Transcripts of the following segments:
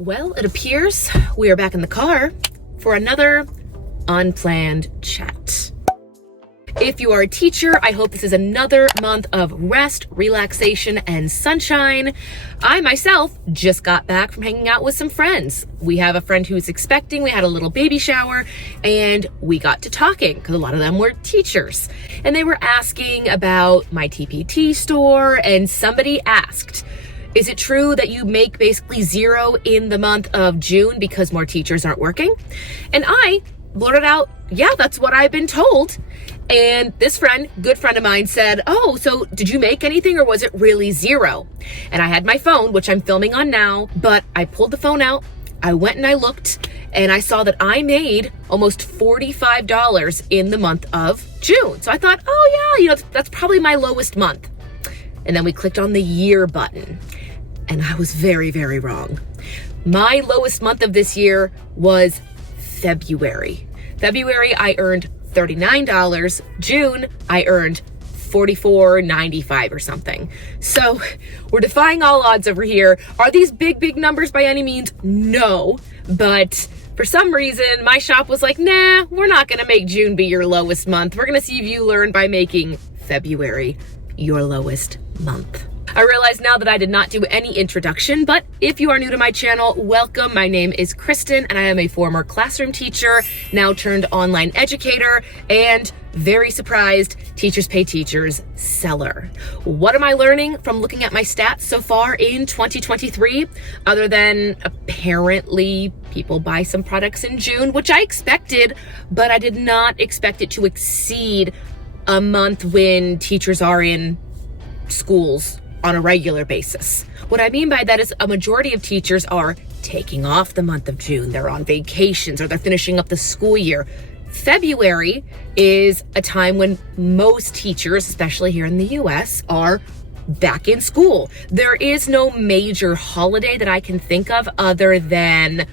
Well, it appears we are back in the car for another unplanned chat. If you are a teacher, I hope this is another month of rest, relaxation, and sunshine. I myself just got back from hanging out with some friends. We have a friend who's expecting, we had a little baby shower, and we got to talking because a lot of them were teachers. And they were asking about my TPT store, and somebody asked, is it true that you make basically zero in the month of June because more teachers aren't working? And I blurted out, yeah, that's what I've been told. And this friend, good friend of mine, said, oh, so did you make anything or was it really zero? And I had my phone, which I'm filming on now, but I pulled the phone out, I went and I looked, and I saw that I made almost $45 in the month of June. So I thought, oh yeah, that's probably my lowest month. And then we clicked on the year button, and I was very, very wrong. My lowest month of this year was February. February, I earned $39. June, I earned $44.95 or something. So we're defying all odds over here. Are these big numbers by any means? No, but for some reason, my shop was like, nah, we're not gonna make June be your lowest month. We're gonna see if you learn by making February your lowest month. I realize now that I did not do any introduction, but if you are new to my channel, welcome. My name is Kristen, and I am a former classroom teacher, now turned online educator, and very surprised, Teachers Pay Teachers seller. What am I learning from looking at my stats so far in 2023? Other than apparently people buy some products in June, which I expected, but I did not expect it to exceed a month when teachers are in schools on a regular basis. What I mean by that is a majority of teachers are taking off the month of June. They're on vacations or they're finishing up the school year. February is a time when most teachers, especially here in the US, are back in school. There is no major holiday that I can think of other than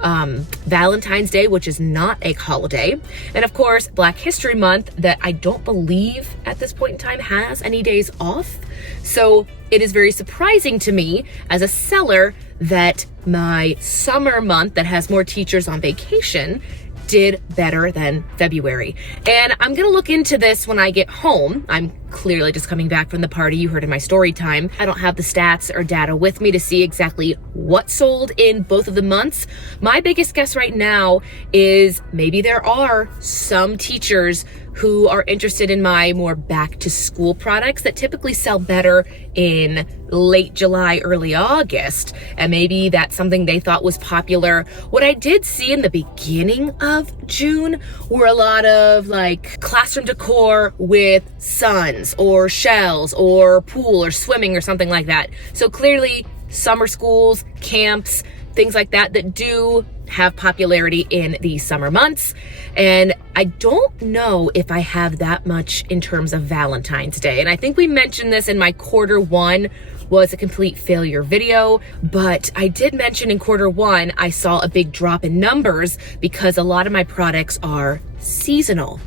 Valentine's Day, which is not a holiday. And of course, Black History Month, that I don't believe at this point in time has any days off. So it is very surprising to me as a seller that my summer month that has more teachers on vacation did better than February. And I'm gonna look into this when I get home. I'm clearly just coming back from the party you heard in my story time. I don't have the stats or data with me to see exactly what sold in both of the months. My biggest guess right now is maybe there are some teachers who are interested in my more back to school products that typically sell better in late July, early August. And maybe that's something they thought was popular. What I did see in the beginning of June were a lot of like classroom decor with suns or shells or pool or swimming or something like that. So clearly summer schools, camps, things like that do have popularity in the summer months. And I don't know if I have that much in terms of Valentine's Day. And I think we mentioned this in my quarter one was a complete failure video, but I did mention in quarter one, I saw a big drop in numbers because a lot of my products are seasonal.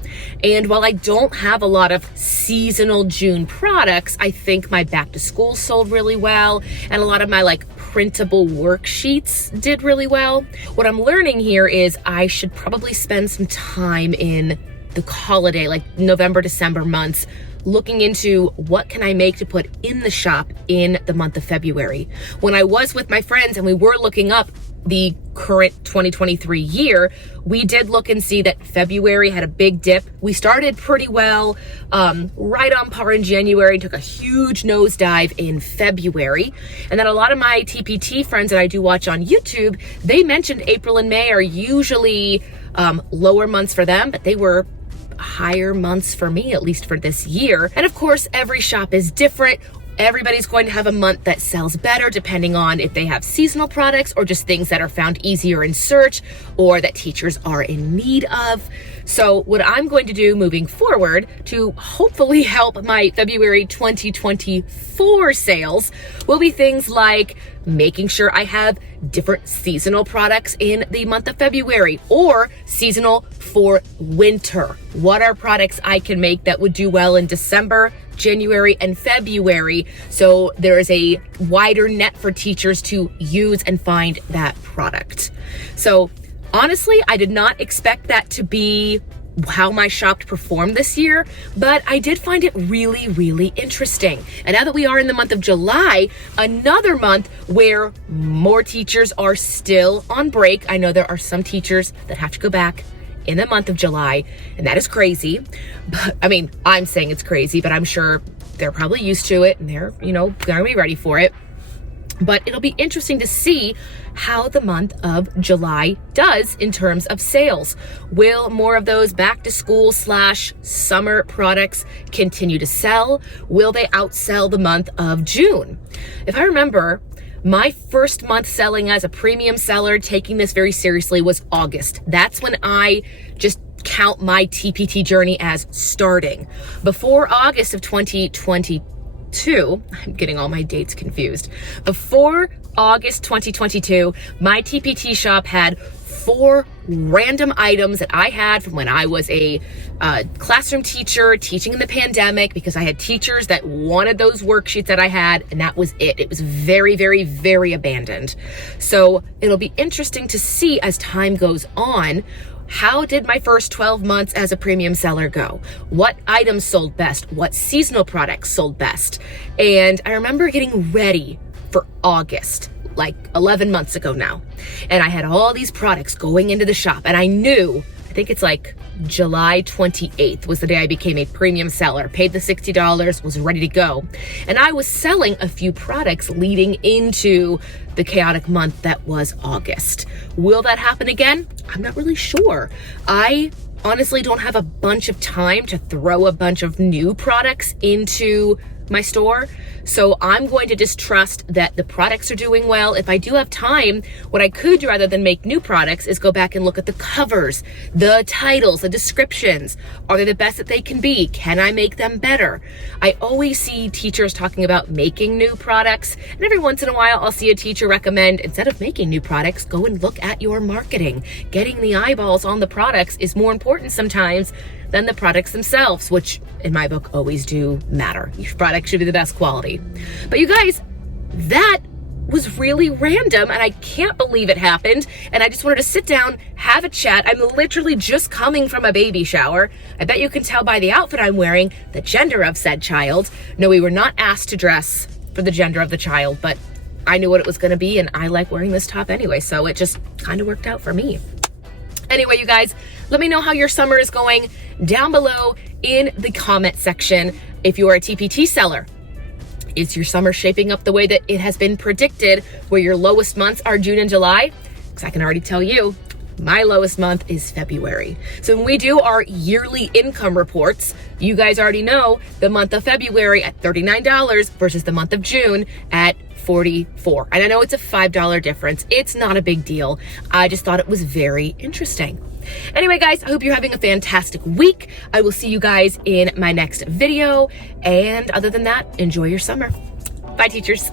And while I don't have a lot of seasonal June products, I think my back to school sold really well. And a lot of my like printable worksheets did really well. What I'm learning here is I should probably spend some time in the holiday, like November, December months, looking into what can I make to put in the shop in the month of February. When I was with my friends and we were looking up the current 2023 year, we did look and see that February had a big dip. We started pretty well, right on par in January, took a huge nosedive in February. And then a lot of my TPT friends that I do watch on YouTube, they mentioned April and May are usually lower months for them, but they were higher months for me, at least for this year. And of course, every shop is different. Everybody's going to have a month that sells better depending on if they have seasonal products or just things that are found easier in search or that teachers are in need of. So what I'm going to do moving forward to hopefully help my February 2024 sales will be things like making sure I have different seasonal products in the month of February, or seasonal for winter. What are products I can make that would do well in December, January, and February, so there is a wider net for teachers to use and find that product. So honestly, I did not expect that to be how my shop performed this year, but I did find it really, really interesting. And now that we are in the month of July, another month where more teachers are still on break. I know there are some teachers that have to go back in the month of July, and that is crazy. But I mean, I'm saying it's crazy, but I'm sure they're probably used to it and they're, gonna be ready for it. But it'll be interesting to see how the month of July does in terms of sales. Will more of those back to school / summer products continue to sell? Will they outsell the month of June? If I remember, my first month selling as a premium seller, taking this very seriously, was August. That's when I just count my TPT journey as starting. Before August of 2022, I'm getting all my dates confused. Before August 2022, my TPT shop had 4 random items that I had from when I was a classroom teacher teaching in the pandemic, because I had teachers that wanted those worksheets that I had, and that was it. It was very, very, very abandoned. So it'll be interesting to see as time goes on, how did my first 12 months as a premium seller go? What items sold best? What seasonal products sold best? And I remember getting ready for August, like 11 months ago now. And I had all these products going into the shop, and I knew, I think it's like July 28th was the day I became a premium seller, paid the $60, was ready to go. And I was selling a few products leading into the chaotic month that was August. Will that happen again? I'm not really sure. I honestly don't have a bunch of time to throw a bunch of new products into my store. So I'm going to just trust that the products are doing well. If I do have time, what I could do rather than make new products is go back and look at the covers, the titles, the descriptions. Are they the best that they can be? Can I make them better? I always see teachers talking about making new products, and every once in a while I'll see a teacher recommend, instead of making new products, go and look at your marketing. Getting the eyeballs on the products is more important sometimes than the products themselves, which in my book always do matter. Your product should be the best quality. But you guys, that was really random, and I can't believe it happened. And I just wanted to sit down, have a chat. I'm literally just coming from a baby shower. I bet you can tell by the outfit I'm wearing the gender of said child. No, we were not asked to dress for the gender of the child, but I knew what it was gonna be, and I like wearing this top anyway, so it just kind of worked out for me. Anyway, you guys, let me know how your summer is going down below in the comment section. If you are a TPT seller, is your summer shaping up the way that it has been predicted, where your lowest months are June and July? Because I can already tell you, my lowest month is February. So when we do our yearly income reports, you guys already know the month of February at $39 versus the month of June at $44. And I know it's a $5 difference. It's not a big deal. I just thought it was very interesting. Anyway, guys, I hope you're having a fantastic week. I will see you guys in my next video. And other than that, enjoy your summer. Bye, teachers.